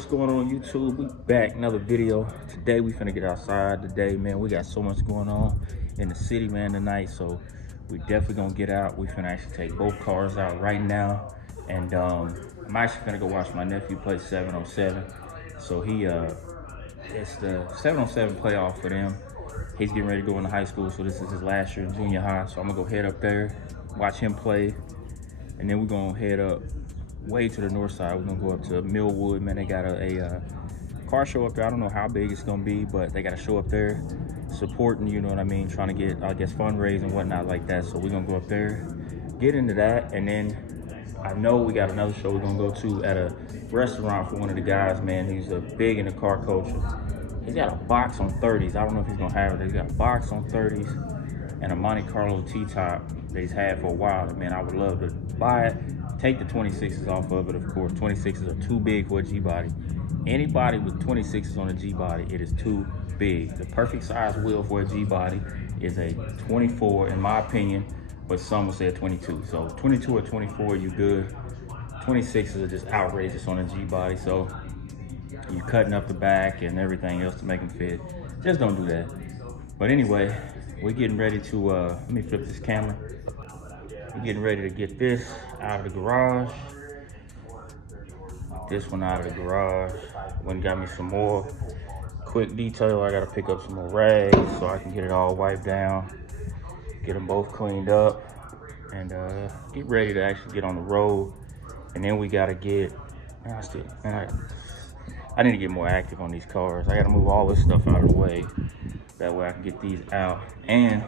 What's going on YouTube? We back, another video. Today we finna get outside today, man. We got so much going on in the city, man, tonight. So we definitely gonna get out. We finna actually take both cars out right now. And I'm actually gonna go watch my nephew play 7-on-7. So it's the 7-on-7 playoff for them. He's getting ready to go into high school, so this is his last year in junior high. So I'm gonna go head up there, watch him play, and then we're gonna head up way to the north side. We're gonna go up to Millwood, man. They got a car show up there. I don't know how big it's gonna be, but they got a show up there supporting, you know what I mean, trying to get, I guess, fundraising and whatnot like that. So we're gonna go up there, get into that, and then I know we got another show we're gonna go to at a restaurant for one of the guys, man. He's big into car culture. He's got a box on 30s. I don't know if he's gonna have it. He's got a box on 30s and a Monte Carlo T-top that he's had for a while. And man, I would love to buy it. Take the 26s off of it, of course. 26s are too big for a G-body. Anybody with 26s on a G-body, it is too big. The perfect size wheel for a G-body is a 24, in my opinion, but some will say a 22. So 22 or 24, you good. 26s are just outrageous on a G-body. So you're cutting up the back and everything else to make them fit. Just don't do that. But anyway, we're getting ready to, let me flip this camera. We're getting ready to get this out of the garage. This one out of the garage. Went and got me some more quick detail. I gotta pick up some more rags so I can get it all wiped down. Get them both cleaned up and get ready to actually get on the road. And then we gotta get, I need to get more active on these cars. I gotta move all this stuff out of the way. That way I can get these out. And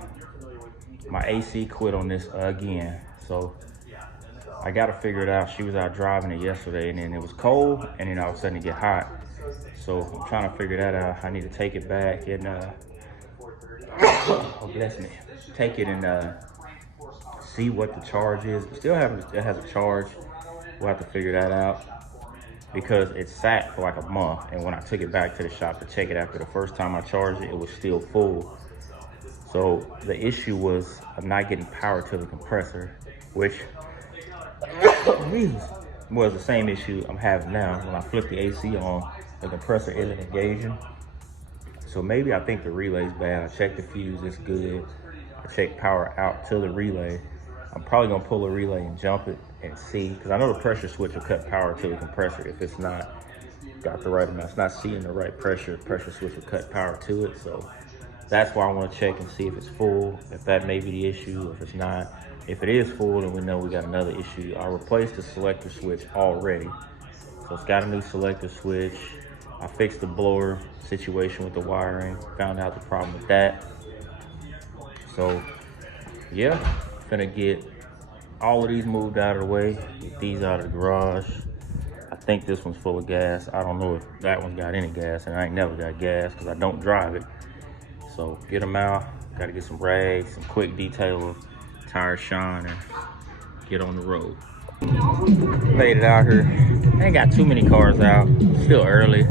my AC quit on this again. So I gotta figure it out. She was out driving it yesterday and then it was cold and then all of a sudden it get hot. So I'm trying to figure that out. I need to take it back and, oh bless me. Take it and see what the charge is. Still it has a charge. We'll have to figure that out because it sat for like a month. And when I took it back to the shop to check it after the first time I charged it, it was still full. So the issue was I'm not getting power to the compressor, which was the same issue I'm having now. When I flip the AC on, the compressor isn't engaging. So maybe I think the relay's bad. I checked the fuse, it's good. I checked power out to the relay. I'm probably gonna pull a relay and jump it and see, because I know the pressure switch will cut power to the compressor if it's not got the right amount. It's not seeing the right pressure switch will cut power to it. So that's why I want to check and see if it's full, if that may be the issue, if it's not. If it is full, then we know we got another issue. I replaced the selector switch already. So it's got a new selector switch. I fixed the blower situation with the wiring, found out the problem with that. So yeah, gonna get all of these moved out of the way, get these out of the garage. I think this one's full of gas. I don't know if that one's got any gas, and I ain't never got gas because I don't drive it. So get them out. Got to get some rags, some quick detail of tire shine, and get on the road. Made it out here. Ain't got too many cars out. Still early,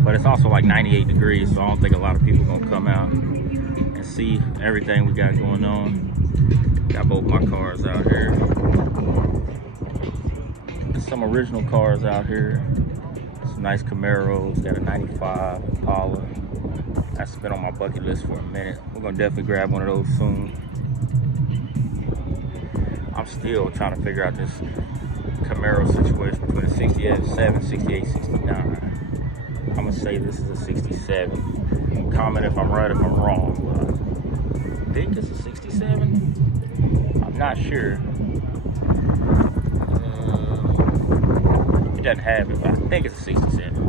but it's also like 98 degrees, so I don't think a lot of people gonna come out and see everything we got going on. Got both my cars out here. There's some original cars out here. Some nice Camaros. Got a 95 Impala. That's been on my bucket list for a minute. We're gonna definitely grab one of those soon. I'm still trying to figure out this Camaro situation between a 67, 68, 69. I'm gonna say this is a 67. Comment if I'm right, if I'm wrong. But I think it's a 67. I'm not sure. It doesn't have it, but I think it's a 67.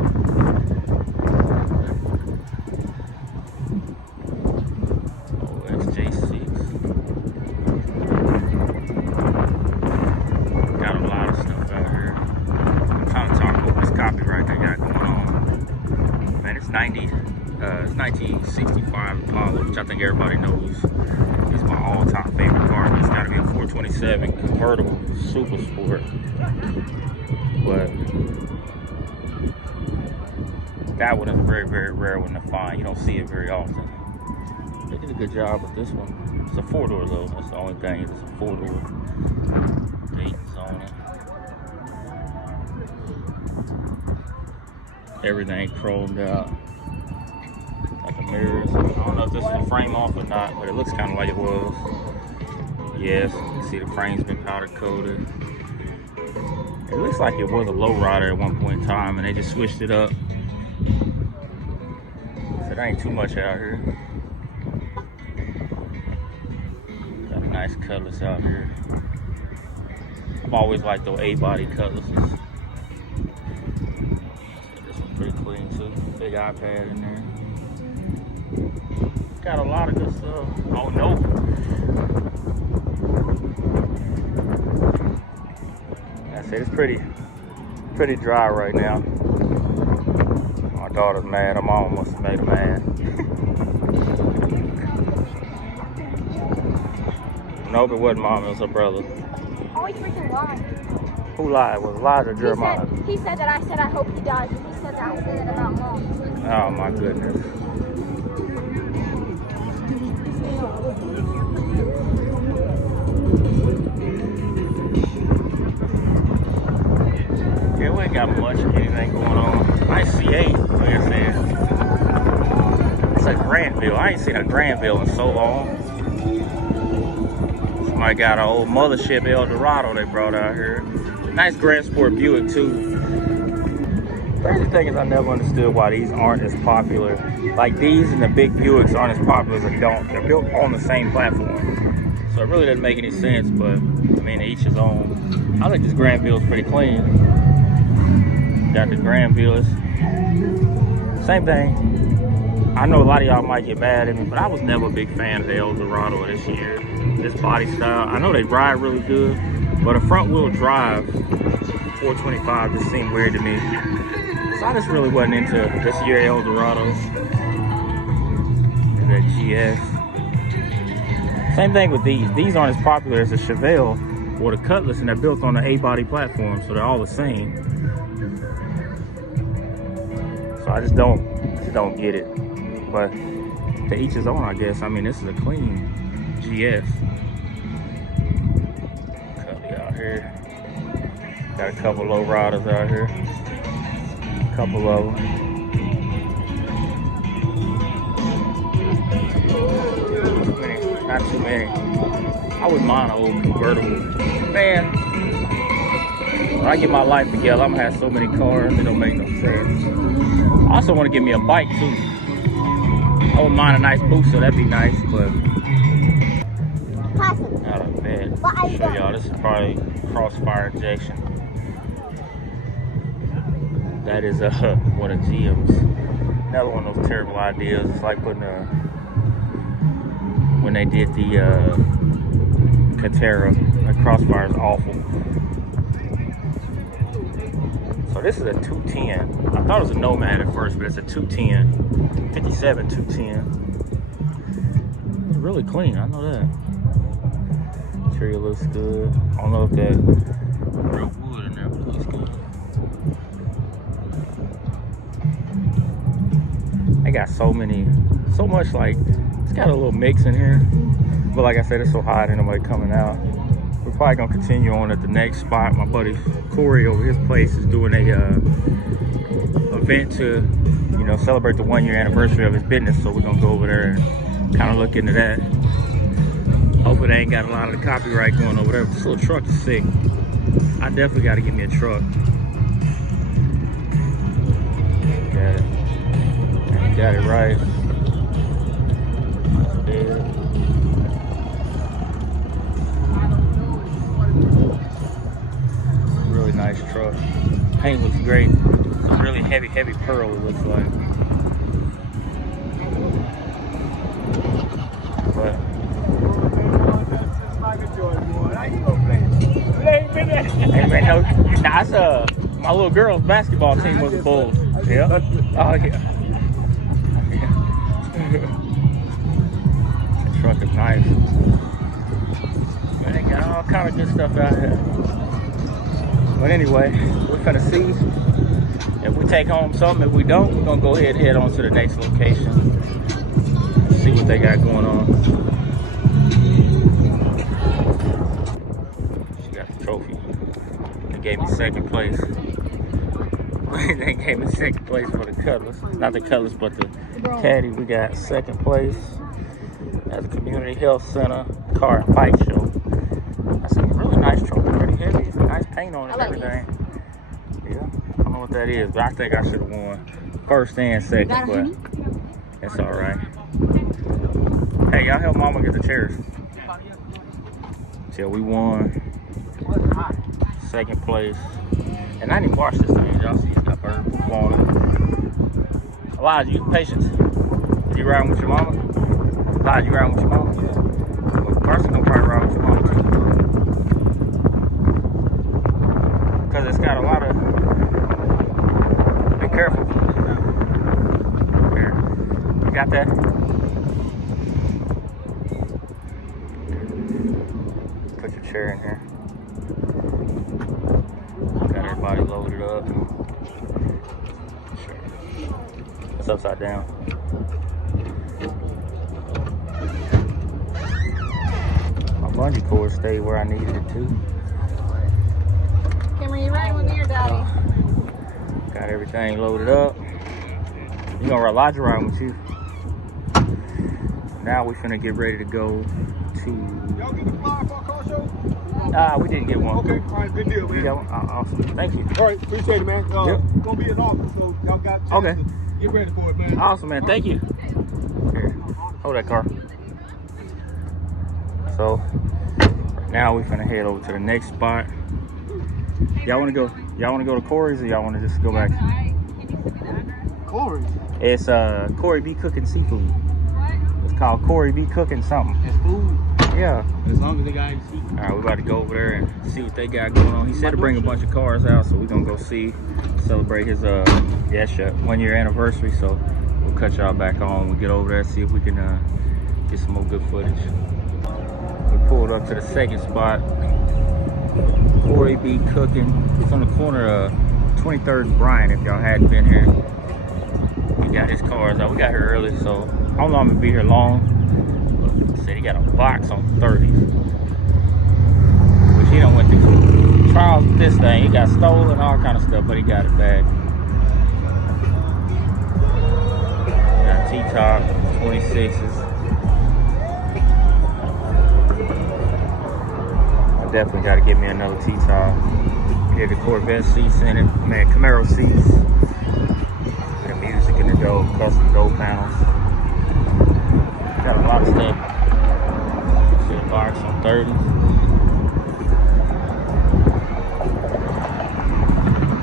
It's 1965 Impala, which I think everybody knows is my all-time favorite car. It's got to be a 427 convertible super sport. But that one is a very, very rare one to find. You don't see it very often. They did a good job with this one. It's a four-door though. That's the only thing. It's a four-door. Dayton's on it. Everything chromed out. Got the mirrors. I don't know if this is a frame off or not, but it looks kind of like it was. Yes, you can see the frame's been powder coated. It looks like it was a low rider at one point in time and they just switched it up. So there ain't too much out here. Got nice cutlass out here. I've always liked those A-body cutlasses. This one's pretty clean too. Big iPad in there. Got a lot of good stuff. Oh no. I said it's pretty dry right now. My daughter's mad. Her mom must have made her mad. Nope, it wasn't mom, it was her brother. Always freaking lied. Who lied? Was it lies or Jeremiah? He said that I said I hope he dies, and he said that I said that about mom. Oh my goodness. Yeah, we ain't got much of anything going on. Nice C8, like I said. It's a Granville. I ain't seen a Granville in so long. Somebody got an old mothership El Dorado they brought out here. Nice Grand Sport Buick too. Crazy thing is I never understood why these aren't as popular. Like these and the big Buicks aren't as popular as the don't. They're built on the same platform. So it really doesn't make any sense, but I mean each his own. I think this Granville's pretty clean. Got the Granvilles. Same thing. I know a lot of y'all might get mad at me, but I was never a big fan of the El Dorado this year. This body style. I know they ride really good, but a front wheel drive 425 just seemed weird to me. So I just really wasn't into this year El Dorados. And that GS. Same thing with these. These aren't as popular as the Chevelle or the Cutlass, and they're built on the A-body platform, so they're all the same. So I just don't get it. But to each his own, I guess. I mean, this is a clean GS. Cutlass out here. Got a couple low riders out here. A couple of them. Not too many. I wouldn't mind an old convertible. Man, when I get my life together, I'm gonna have so many cars, it don't make no sense. I also want to get me a bike too. I wouldn't mind a nice booster, that'd be nice, but out of bed. I'll show y'all, this is probably crossfire injection. That is one of GM's. Another one of those terrible ideas. It's like putting when they did the Catera. That crossfire is awful. So this is a 210. I thought it was a Nomad at first, but it's a 210. 57 210. It's really clean, I know that. Interior looks good. I don't know if that real wood in there, but it looks good. They got so much like, it's got a little mix in here. But like I said, it's so hot, ain't nobody coming out. We're probably gonna continue on at the next spot. My buddy Cory over his place is doing a event to, you know, celebrate the 1-year anniversary of his business. So we're gonna go over there and kind of look into that. Hopefully they ain't got a lot of the copyright going over there. This little truck is sick. I definitely gotta get me a truck. Got it. Got it right. There. Really nice truck. Paint looks great. It's a really heavy pearl it looks like. But hey man, no, that's my little girl's basketball team was the Bulls. Yeah. Oh yeah. The truck is nice. Man, they got all kind of good stuff out here. But anyway, we're finna see if we take home something. If we don't, we're gonna go ahead and head on to the next location. See what they got going on. She got the trophy. They gave me second place. They gave me second place for the Cutlass. Not the Cutlass, but the Caddy. We got second place at the Community Health Center Car and Bike Show. That's a really nice trophy, pretty heavy, nice paint on it and everything. Yeah, I don't know what that is, but I think I should have won first and second, but it's all right. Hey, y'all help mama get the chairs. So we won second place. And I didn't wash this thing. Y'all see it's got bird poop on it. Elijah, you patience. You riding with your mama? Elijah, you riding with your mama? Well, Carson gonna probably ride with your mama too. Cause it's got a lot of, be careful. Here. You got that? Put your chair in here. Got everybody loaded up. Sure. It's upside down. My bungee cord stayed where I needed it to. Cameron, you riding with me or Daddy? Got everything loaded up. You gonna ride riding with you. Now we finna get ready to go to. Y'all get the flyer for a car show? We didn't get one. Okay, all right, good deal, man. You got one? Awesome. Thank you. All right, appreciate it, man. Yep. Gonna be in August, so y'all got a chance to get ready for it, man. Awesome, man. Thank you. Here, hold that car. So now we finna head over to the next spot. Y'all wanna go? Y'all wanna go to Cory's or y'all wanna just go back? Cory. It's Cory B Cooking Seafood. It's called Cory B Cooking something. It's food. Yeah. As long as they got it to see. All right, we're about to go over there and see what they got going on. He said to bring a bunch of cars out, so we're gonna go see, celebrate his 1 year anniversary. So we'll cut y'all back on. We'll get over there, see if we can get some more good footage. We pulled up to the second spot, Cory B Cooking. It's on the corner of 23rd and Bryant. If y'all hadn't been here, he got his cars out. We got here early, so I don't know I'm gonna be here long. Said he got a box on 30s, which he done went through trials with this thing. He got stolen, all kind of stuff, but he got it back. Got T-top 26s. I definitely got to get me another T-top. Here the Corvette seats in it, man, Camaro seats. The music in the door, custom door panels. Got a lot of stuff. Box on 30.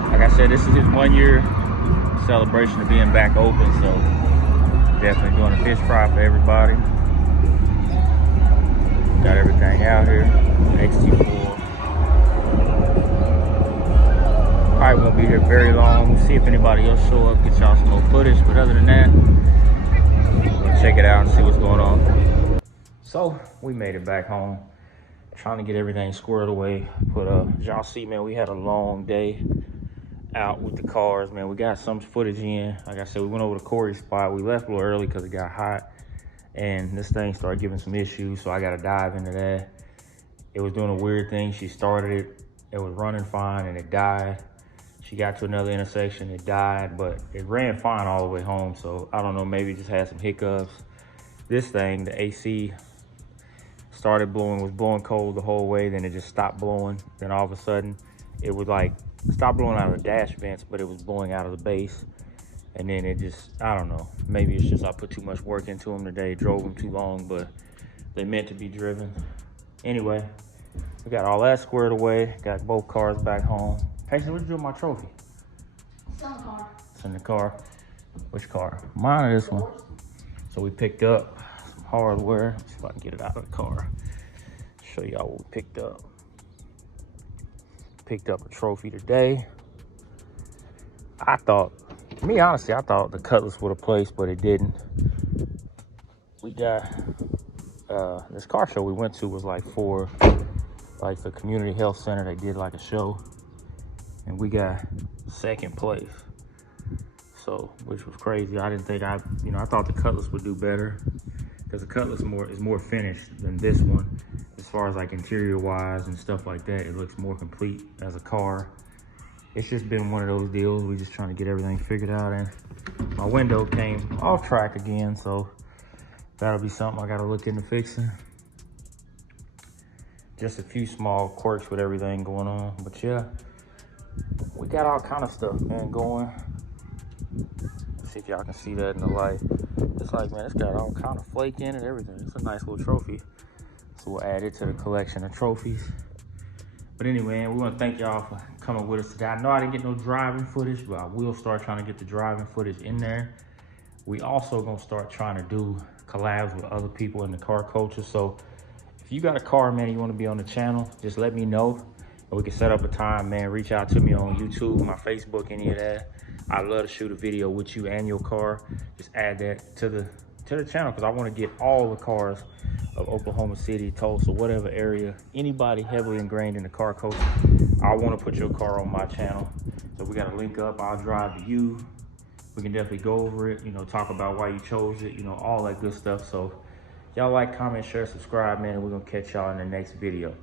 Like I said, this is his 1 year celebration of being back open, so definitely doing a fish fry for everybody. Got everything out here. XT4. Probably won't be here very long. We'll see if anybody else show up, get y'all some more footage, but other than that, we'll check it out and see what's going on. So we made it back home, trying to get everything squared away. But as y'all see, man, we had a long day out with the cars, man. We got some footage in. Like I said, we went over to Cory's spot. We left a little early because it got hot, and this thing started giving some issues, so I got to dive into that. It was doing a weird thing. She started it. It was running fine, and it died. She got to another intersection. It died, but it ran fine all the way home, so I don't know. Maybe it just had some hiccups. This thing, the AC, started blowing, was blowing cold the whole way, then it just stopped blowing. Then all of a sudden, it was like, stopped blowing out of the dash vents, but it was blowing out of the base. And then it just, I don't know, maybe it's just I put too much work into them today, drove them too long, but they meant to be driven. Anyway, we got all that squared away, got both cars back home. Hey, so what you do with my trophy? It's in the car. It's in the car. Which car? Mine or this one? So we picked up some hardware. Let's see if I can get it out of the car. Show y'all what we picked up. Picked up a trophy today. I thought, me honestly, I thought the Cutlass would have placed, but it didn't. We got, this car show we went to was like for like the community health center. They did like a show, and we got second place. So, which was crazy. I didn't think I thought the Cutlass would do better, because the Cutlass is more finished than this one as far as like interior wise and stuff like that. It looks more complete as a car. it's just been one of those deals. We're just trying to get everything figured out, and my window came off track again, so that'll be something I gotta look into fixing. Just a few small quirks with everything going on, but yeah, we got all kind of stuff, man, going. Let's see if y'all can see that in the light. It's like, man, it's got all kind of flake in it, everything. It's a nice little trophy, so we'll add it to the collection of trophies. But anyway, we want to thank y'all for coming with us today. I know I didn't get no driving footage, but I will start trying to get the driving footage in there. We also gonna start trying to do collabs with other people in the car culture. So if you got a car, man, you want to be on the channel, just let me know, and we can set up a time, man. Reach out to me on YouTube, my Facebook, any of that. I'd love to shoot a video with you and your car. Just add that to the channel, because I want to get all the cars of Oklahoma City, Tulsa, whatever area, anybody heavily ingrained in the car culture. I want to put your car on my channel. So we got to link up. I'll drive to you. We can definitely go over it, you know, talk about why you chose it, you know, all that good stuff. So y'all like, comment, share, subscribe, man, and we're going to catch y'all in the next video.